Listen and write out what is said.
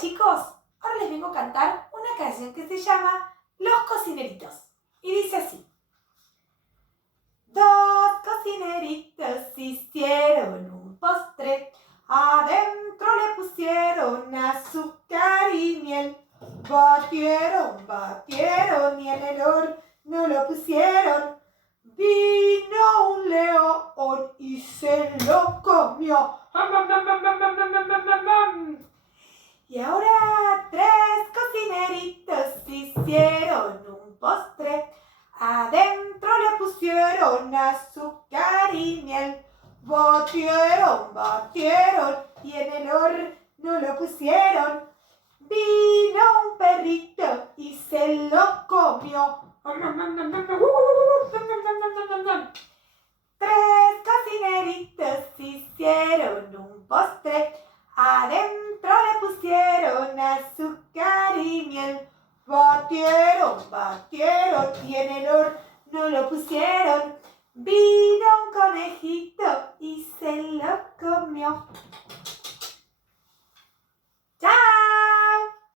chicos, ahora les vengo a cantar una canción que se llama Los Cocineritos. Y dice así. Dos cocineritos hicieron un postre, adentro le pusieron azúcar y miel. Batieron y en el horno lo pusieron. Vino un león y se lo comió. Y ahora tres cocineritos hicieron un postre, adentro le pusieron azúcar y miel. Batieron y en el horno lo pusieron. Vino un perrito y se lo comió. Tres cocineritos hicieron un postre, adentro le pusieron azúcar y miel. Batieron y en el horno lo pusieron. Vino un conejito y se lo comió.